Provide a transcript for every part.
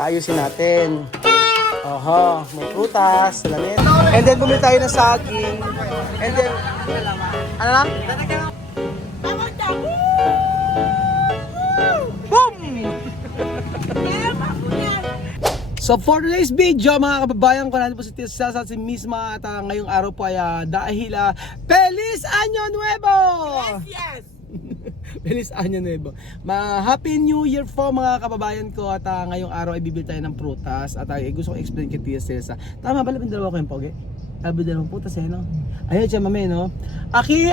Ayusin natin. Oho, may prutas, salamin. And then bumili tayo ng saging. And then, ano lang? Boom! So for today's video mga kababayan ko, natin po si Tia Cesa at si Misma at ngayong araw po ay dahil Feliz Año Nuevo! Yes! Feliz Año Nuevo. Happy New Year po mga kababayan ko at ngayong araw ay bibili tayo ng prutas at gusto ko explain kay Tia Cesa. Tama ba, labing dalawa ko yung pogi? Labing dalawang prutas no? Ayun siya mami no? Aquí,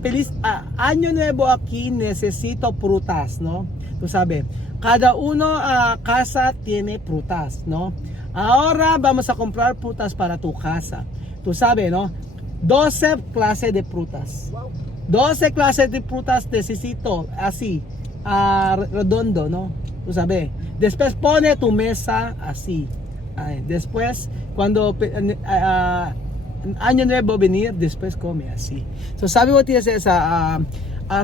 Feliz Año Nuevo aquí necesito prutas no? Tu sabe, cada uno casa tiene frutas, ¿no? Ahora vamos a comprar frutas para tu casa. Tú sabes, ¿no? 12 clases de frutas. 12 clases de frutas necesito así, redondo, ¿no? Tú sabes. Después pone tu mesa así. Después, cuando año nuevo venir, después come así. So sabi mo Tia Cesa,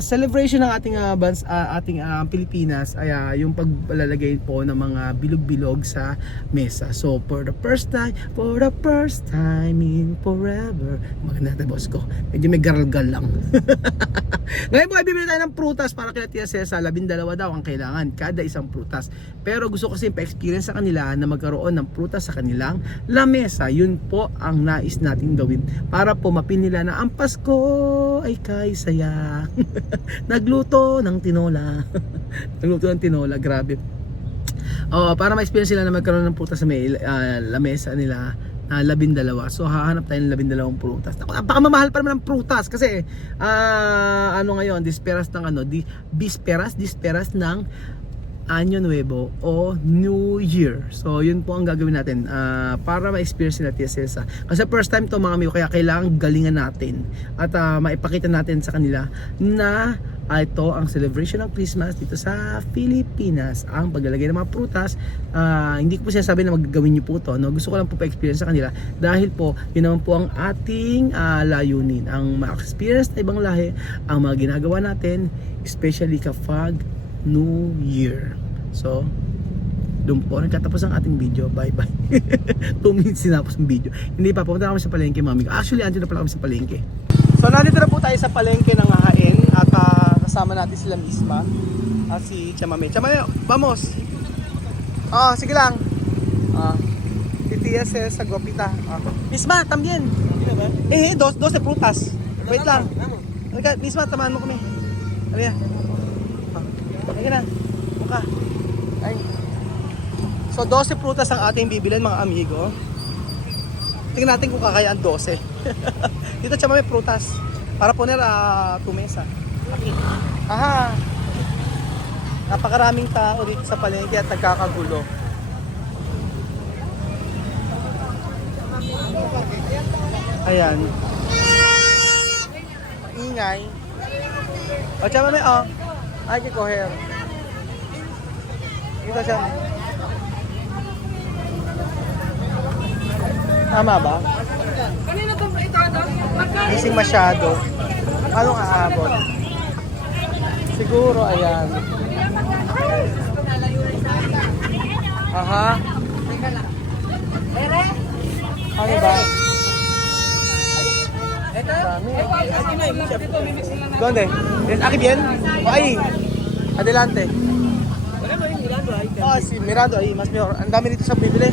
celebration ng ating Pilipinas ay yung paglalagay po ng mga bilog-bilog sa mesa. So for the first time in forever. Maganda boss ko. Medyo may garalgal lang. Ngayon po ay bibili tayo ng prutas para kay Tia Cesa. 12 daw ang kailangan kada isang prutas. Pero gusto ko kasi pa-experience sa kanila na magkaroon ng prutas sa kanilang lamesa. Yun po ang nais nating gawin para po mapin nila na ang Pasko ay kay saya. Nagluto ng tinola. Nagluto ng tinola, grabe. Para ma-experience sila na magkaroon ng prutas sa may lamesa nila na 12. So hahanap tayo ng 12 prutas. Baka mamahal pa naman ang prutas kasi ano ngayon, disperas ng Año Nuevo o New Year. So yun po ang gagawin natin para ma-experience nila Tia Cesa. Kasi first time to mga amigo, kaya kailangan galingan natin at maipakita natin sa kanila na ito ang celebration ng Christmas dito sa Pilipinas. Ang paglalagay ng mga prutas, hindi ko po sinasabi na magagawin niyo po to, no? Gusto ko lang po pa-experience sa kanila dahil po yun naman po ang ating layunin, ang ma-experience na ibang lahi ang mga ginagawa natin, especially kapag New Year. So doon po nagtatapos ang ating video. Bye bye. 2 minutes sinapos ang video. Hindi pa, pumunta kami sa palengke mga amigo. Actually andito na pala kami sa palengke. So nandito na po tayo sa palengke ng hain at kasama natin sila Misma at si Chamame. Chamame, vamos. Sige lang. Si Tia Cesa Guapita. Misma, también. 12 prutas. Wait lang. Misma, tamaan mo kami. Halika. Halika na. Buka. Ay. So 12 prutas ang ating bibilin mga amigo. Tingnan natin kung kakayaan 12. Dito siya may prutas para poner tu mesa. Okay. Aha. Napakaraming tao dito sa palengke at nagkakagulo. Ayan. Maingay. O siya may ay kikoher. Dito siya. Tama ba? Kanina ito ito? Gising masyado. Anong aabot? Siguro, ayan. Aha. Ano ba? ¿Dónde? ¿Es aquí bien? O ahí. Adelante. Sí, mirando ahí, mas mejor. Ang dami dito sa bibili.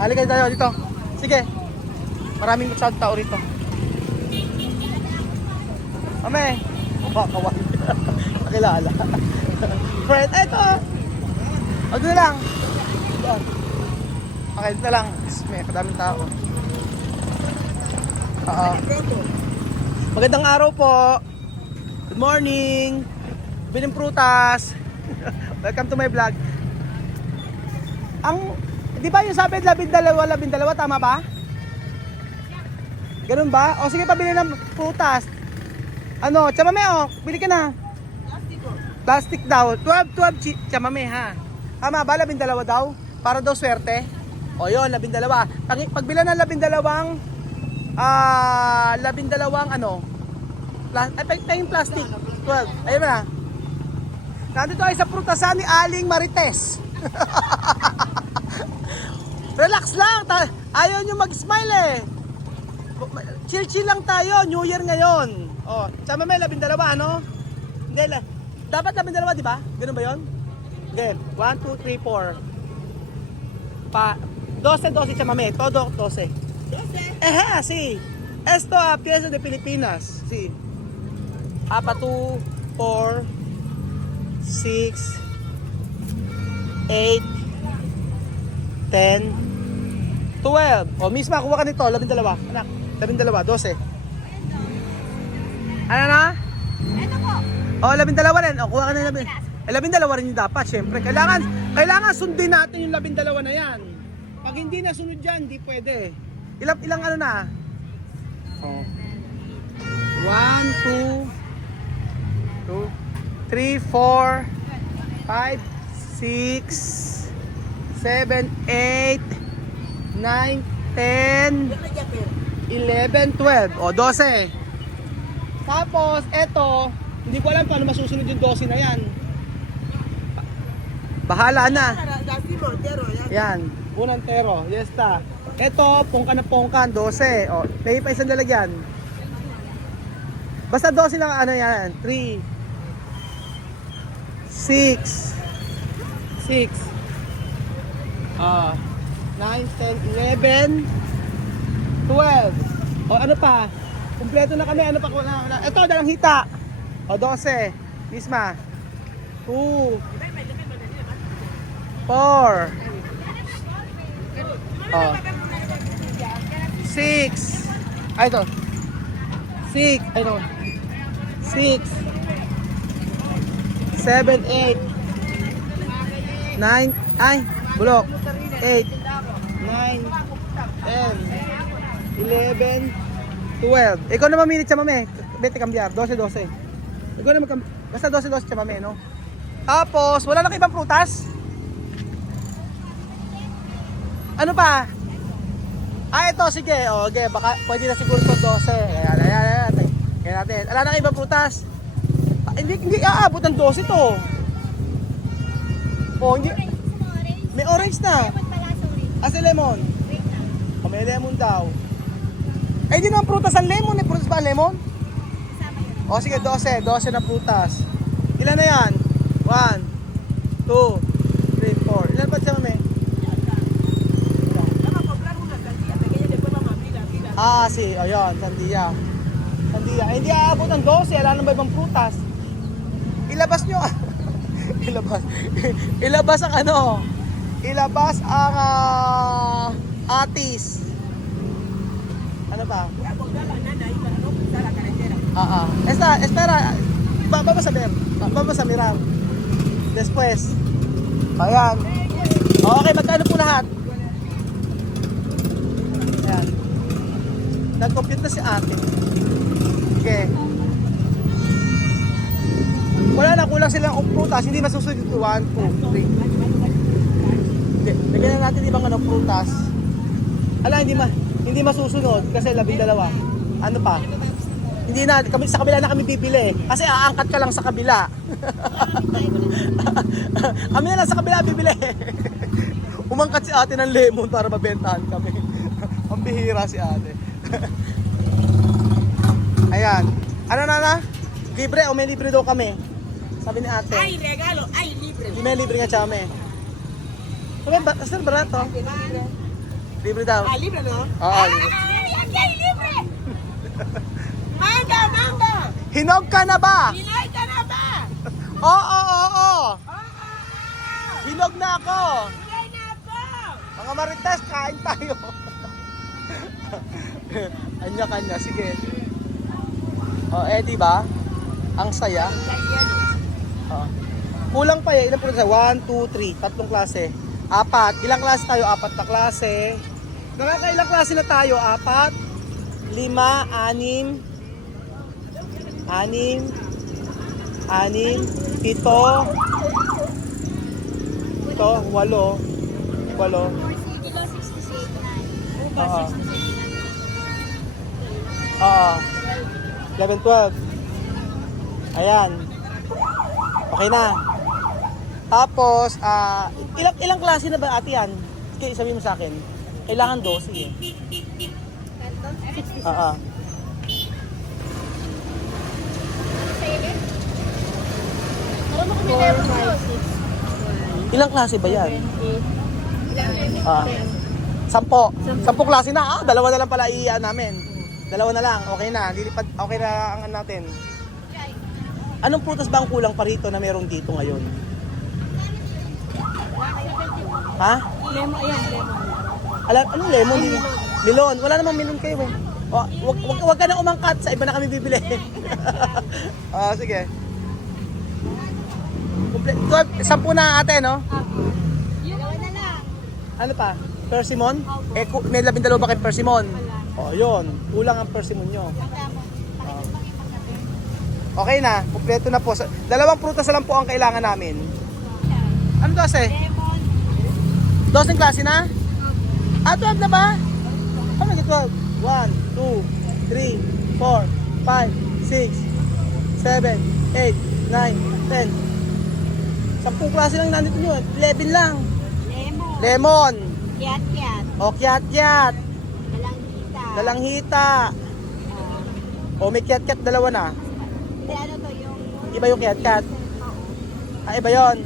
Halika tayo dito. Sige. Maraming tao rito. Ame. Kawan. Nakilala. Friend, ito. Huwag na lang. Okay, dito lang. May kadaming tao. Magandang araw po. Good morning. Biling prutas. Welcome to my vlog. Di ba yung sabi 12, tama ba? Ganun ba? O sige, pabili ng prutas. Chamame bili ka na. Plastic daw. 12 chamame ha. Tama ba? 12 daw? Para daw swerte. O yun, 12. Pagbilan ng 12 plastic. 12. Ayun na. Nandito ay sa prutasan ni Aling Marites. Relax lang. Ayaw nyo mag-smile eh. Chill-chill lang tayo. New Year ngayon. Oh, sama may 12, ano? Hindi lang. Dapat 12, di ba? Ganun ba yun? Game. 1, 2, 3, 4. 12 sa mami. Todo 12. 12. Sí. Esto pieza de Pilipinas. Sí. 2, 4, 6, 8, 10, 12. O, misma, kuha ka nito. 12. Anak. 12, 12. Ano na? Ito po. O, 12 rin. O, kuha ka na 11. 12 rin yung dapat, syempre. Kailangan sundin natin yung 12 na yan. Pag hindi nasunod dyan, hindi pwede. Ilang ano na? Oh. 1, 2, 3, 4, 5, 6, 7, 8, 9, 10, 11, 12. O, 12. Tapos, eto, hindi ko alam paano masusunod yung 12 na yan. Bahala na. Yan, unang tero. Yes ta. Eto, pongkan na pongkan, 12. O, may pa isang lalagyan. Basta 12 lang ano yan. 3, 6, 6, 9, 10, 11, 12. O, ano pa? Kumpleto na kami. Ano pa? Ito, dalang hita. O, 12. Misma. 2, 4, 6. Ay, ito. 6. Ay, ito. 6, 7, 8, 9. Ay, bulok. 8, 9, 10, 11, 12. Ikaw na mamilit sa mami. Bete cambiar. 12, 12. Ikaw na basta 12, 12 sa mami, no? Tapos, wala na ibang prutas? Ano pa? Ito, sige. O, okay, baka pwede na siguro ito 12. Ayan. Kaya natin. Wala na ibang prutas? Hindi aabot ng 12 to. O, hindi. May orange na. Asa lemon? O, may lemon daw. Eh, di naman prutas ang lemon. Eh, prutas ba ang lemon? O, sige, 12. 12 na prutas. Ilan na yan? 1, 2, 3, 4. Ilan pa siya, mami? Ayun, sandiya. Sandiya. Eh, hindi aabot ng 12. Alam na ba ibang prutas? Ilabas nyo. Ilabas ang ano? Ilabas ang atis. Ano ba? Espera. Vamos a mirar. Después. Ayan. Okay, magkano po lahat? Ayan. Nag-compute na si ate. Okay. Wala na, kulang silang prutas. Hindi masusunod ito. 1, 2, 3. Hindi. Lagyan na natin ibang prutas. Hindi masusunod kasi 12. Ano pa? Hindi na, sa kabila na kami bibili. Kasi aangkat ka lang sa kabila. Kami na lang sa kabila bibili. Umangkat si ate ng lemon para mabentahan kami. Ang bihira si ate. Ayan. Ano na? Libre o may libre daw kami? Sabi ni ate. Ay, regalo. Ay, libre. Hindi may libre nga siya kami. Saan barato? Libre daw. Ah, libre, no? Oo, libre. Ay, libre! Manga! Hinog ka na ba? Pinay ka na ba? Oo. Hinog na ako. Pinay na ako! Mga marites, kain tayo. Kanya-kanya, sige. Diba? Ang saya. Kulang pa ilang po sa 1, 2, 3, tatlong klase. 4. Ilang klase tayo? 4 na klase. Nakakailang klase na tayo? 4, 5, 6, 7, 11, 12. Ayan. Okay na. Tapos, ilang klase na ba ate yan? Sige, sabihin mo sa akin. Kailangan 12 eh. Oo. Ilang klase ba yan? Ah. 10. 10 klase na. Dalawa na lang pala namin. Dalawa na lang. Okay na. Lilipad. Okay na ang ano natin. Anong prutas ba ang kulang pa rito na meron dito ngayon? Ha? Lemon, ayan, lemon. Anong lemon? Melon. Wala namang melon kayo eh. Wag ka na umangkat. Sa iba na kami bibili. Sige. 10 na ate, no? Dalawa na lang. Ano pa? Persimmon? May 12 ba kayo persimmon? Yun. Kulang ang persimmon nyo. Okay na. Kumpleto na po. Dalawang prutas na lang po ang kailangan namin. Ano 12? Lemon. 12 klase na? 12 na ba? Ano nag 12? 1, 2, 3, 4, 5, 6, 7, 8, 9, 10. 10 klase lang nandito nyo. 11 lang. Lemon. Lemon. Kiat-kiat. Kiat-kiat. Dalanghita. Dalanghita. May kiat-kiat, dalawa na. Hindi, ano to yung... Iba yung kiat-kiat. Iba yun.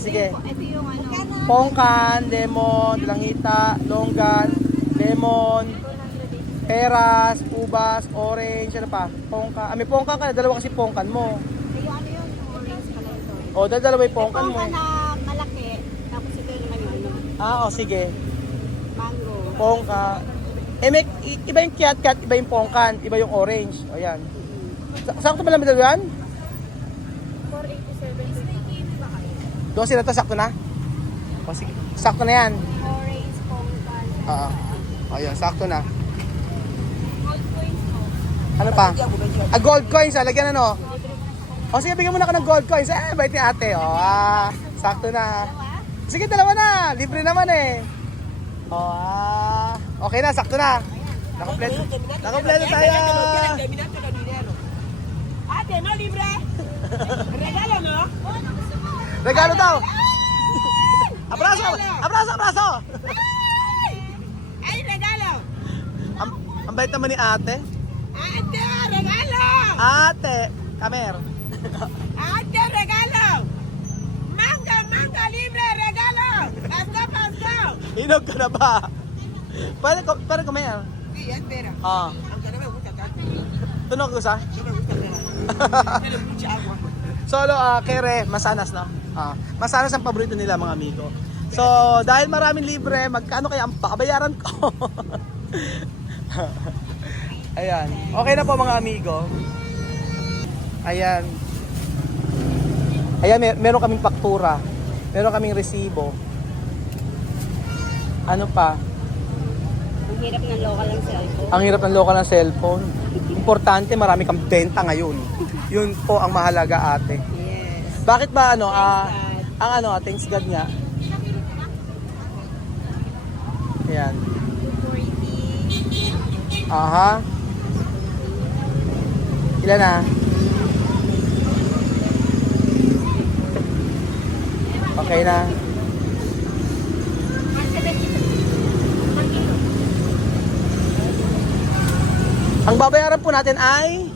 Sige. Ito yung ano... Pongkan, lemon, dalanghita, longgan, lemon, peras, ubas, orange, ano pa? Pongkan. May pongkan ka na, dalawa kasi pongkan mo. Yung ano yun, yung orange pala ito. Dalawa yung pongkan mo. Ito na malaki, tapos ito yung ano, Sige. mango. Pongka. May iba yung kiat-kiat, iba yung pongkan, iba yung orange. Ayan. Sakto ba lang ba yan? 487. 12 na to, sakto na? Sige. Sakto na yan. Orange, pongkan. Ayan, sakto na. Gold coins mo. Ano pa? Gold coins, lagyan ano? Sige, bigyan mo na ka ng gold coins. Bait ni ate. Sakto na. Sige, dalawa na. Libre naman eh. Okay na, sakto na. Nakompleto tayo. Ate, no libre? Regalo, no? Regalo daw. Abrazo! Abrazo! Ay, regalo! Ang bait naman ni ate. Ate, regalo! Ate, kamer. Ate, regalo! Manga, libre, regalo! Pasko! Hinog ka na ba? Pwede kumain. Sí, espera. Aunque no me gusta tanto. Tunog ko sa? No me gusta nada. Tiene mucha agua. Solo, kere, masanas, no? Masanas ang paborito nila, mga amigo. So, dahil maraming libre, magkano kaya ang babayaran ko? Ayan. Okay na po, mga amigo. Ayan. Ayan, meron kaming faktura. Meron kaming resibo. Ano pa? Ang hirap ng local ng cellphone. Ang hirap ng local ng cellphone. Importante, marami kang benta ngayon. Yun po ang mahalaga, ate. Yes. Bakit ba Thanks, God. Thanks God nga. Ayan. 240. Aha. Ilan na? Okay na. 172. Ang babayaran po natin ay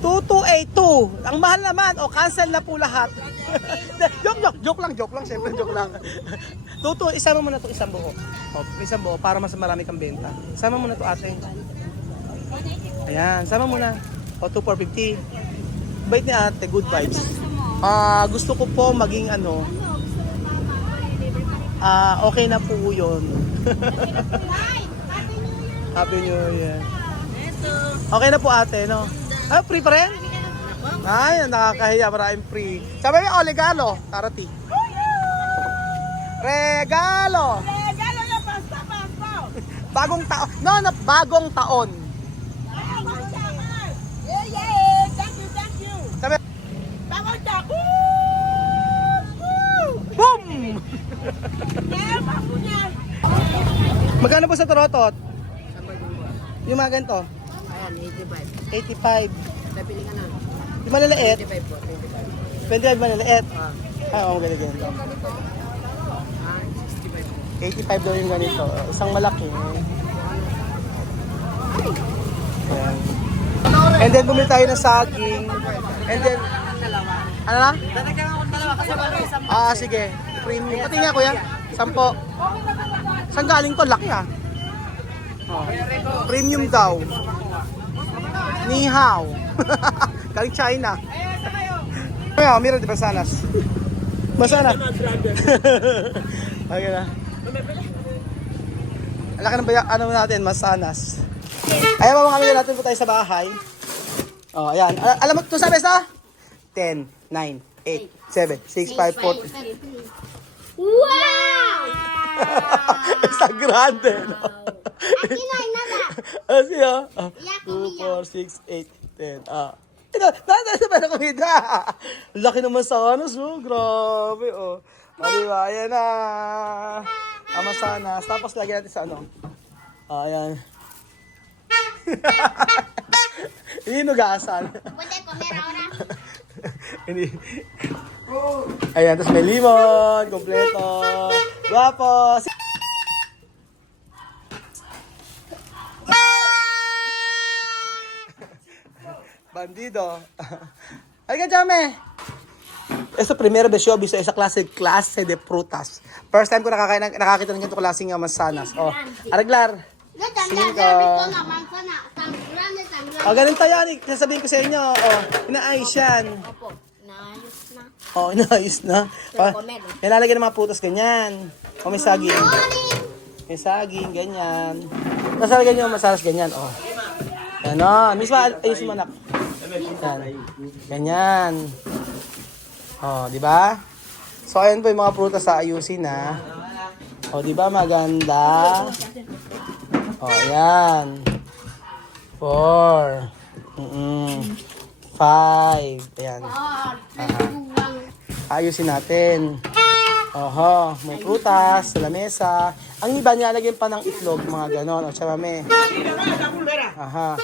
2282. 2282. Ang mahal naman. Cancel na po lahat. joke lang. Siyempre, joke lang. Isama mo na to isang buo. Isang buo para mas marami kang benta. Isama mo na to, ate. Ayan, sama mo na. 2450. Bait ni ate, good vibes. Gusto ko po maging okay na po yun. Happy New Year. Okay na po, ate, no? Free pa rin? Ay, nakakahiya, maraming free. Sabi niya, regalo. Karati. Regalo! Regalo na pasto. Bagong taon. Bagong taon. Yeah. Thank you. Sabi, Bagong taon. boom! Bago niya. Magkano po sa torotot? Yung mga ganito? Ayan, 85. Napili ka na. Yung maliliit? 25 po, 25. 25 maliliit. Ay, oo, ganito. 85 daw yung ganito. Isang malaki. Ayan. And then bumili tayo ng saging. And then, ano na? Dadagdagan akong dalawa kasi wala isang Sige. Premium. Pati nga kuya. 10. Saan galing to? Laki ah. Oh. Premium daw. Ni hao. Galing China. Kaya, meron di ba sanas? Masana. Okay na. Alaki ng bayak, ano natin, masanas. Ayan mga kami natin po tayo sa bahay. Oh, ayan. Alam mo, ito sabi sa? 10, 9, 8, 7, 6, 5, 4. Wow! Sa grande, no? Aquí no hay nada. Asi, Ya 2, comía. 4, 6, 8, 10. Ito, nasa ba na kumida? Laki naman sa anos, oh. Grabe, oh. Diba? Ayan na. Amasanas. Tapos lagyan natin sa ano. Ayan. Hindi nugasan. ¿Puede comer ahora? Hindi. Ayan, tapos may limon, kompleto. Guwapo. Bandido. Halika, Jame. Esa primera vez yo visto esa clase de frutas. First time ko nakakita ng ganito klaseng mansanas. Oh, arreglar. Yo también Cinco. había visto una manzana tan grande, tan grande. Oh, ganito yan. Sasabihin ko sa inyo. Oh, inaayos yan. Opo, naayos na. Oh, inaayos na. Oh, comer. may lalagyan ng mga prutas ganyan. Oh, may saging. Morning. May saging, ganyan. Tapos lalagyan nyo masalas ganyan. Oh. Ganon. Mismo, ayos mo anak. Yan. Ganyan. Oh, di ba? So, ayan po yung mga prutas sa ayusin na. Oh, di ba maganda? Oh, ayan. 4. 5. Ayan. Ayusin natin. Oho, may prutas sa lamesa. Ang iba nilalagyan pa ng itlog, mga ganon. O, chamame. Aha.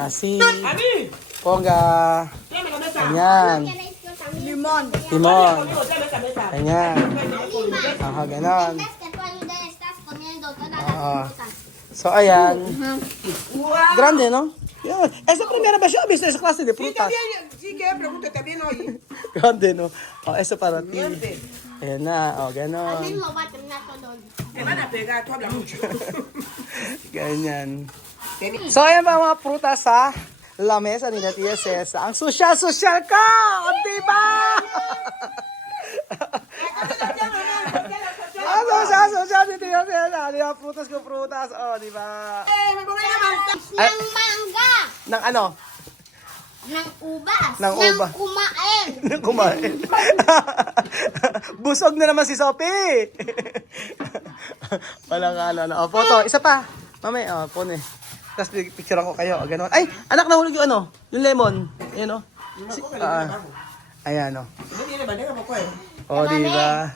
Asi. Pongga. Ayan. Limón. Timon. Ayan. Aha, ganon. Que tú ayudes, estás comiendo todas Ah. las frutas. So, ayan. Grande, no? Yan. Esa primera vez yo he visto esa clase de frutas. Sí, que pregunta también hoy. Grande, no? O, eso para ti. Ayan na. O, ganon. Mismo va a terminar todo. Te van a pegar, tú hablas mucho. Ganyan. So, ayan ba mga prutas sa lamesa ni Tia Cesa. Ang social-social ka! Di ba? Ang social-social ni Tia Cesa. Di ba? Prutas ko prutas. O, di ba? Me pongo a llamar. Ng mangga. Nang ano? Ng ubas. Ng uba. kumain. Nang kumain. Busog na naman si Sophie. Walang ano. O, photo. Isa pa. Mami, o, phone eh. Tapos picture ko kayo. O, ganun. Ay, anak, nahulog yung ano? Yung lemon. Ayan, o. Ayan, o. No tiene bandera, poco eh. O, di ba?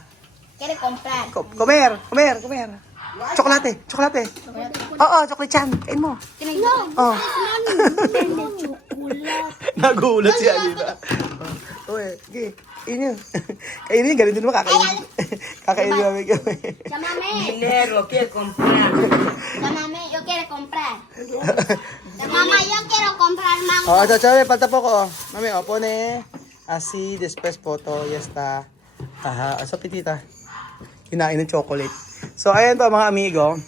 Quiere comprar. Comer. Chocolate. Oo, chocolate chan. Kain mo. No. Oh. Vende chocolate. Nagulat siya, di ba? Uy, okay. Kainin. Kainin, galing din mo kakainin. Kakainin namin kami. Llámame. Dinero, quiere comprar. Llámame. Yo quiero comprar. Mamá, yo quiero comprar mango. Oh, ito, chawe, falta po ko. Mami, pone. Así, después photo. Ya está. Aha, so pitita. Kinain ng chocolate. So, ayan po mga amigo.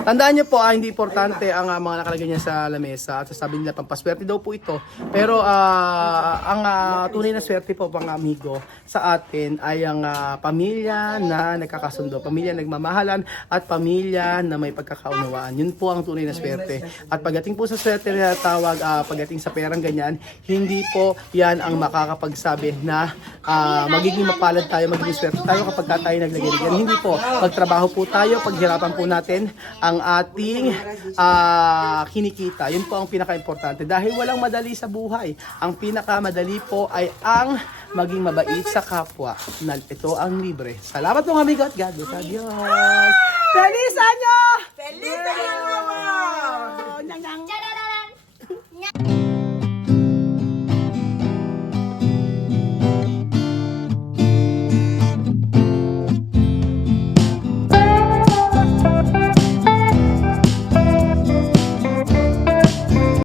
Tandaan nyo po, hindi importante ang mga nakalagay niya sa lamesa at sasabihin nila pampaswerte daw po ito. Pero ang tunay na swerte po mga amigo sa atin ay ang pamilya na nagkakasundo, pamilya na nagmamahalan at pamilya na may pagkakaunawaan. Yun po ang tunay na swerte. At pagdating po sa swerte na tawag, pagdating sa perang ganyan, hindi po yan ang makakapagsabi na magiging mapalad tayo, magiging swerte tayo kapag tayo naglagay yan. Hindi po. Pagtrabaho po tayo, paghirapan po natin ang ating kinikita. Yun po ang pinaka-importante. Dahil walang madali sa buhay. Ang pinaka-madali po ay ang maging mabait sa kapwa. Ito ang libre. Salamat po amigo at God bless. Adios! Feliz año! ¡Feliz año nuevo! Nyang, nyang. Charararán.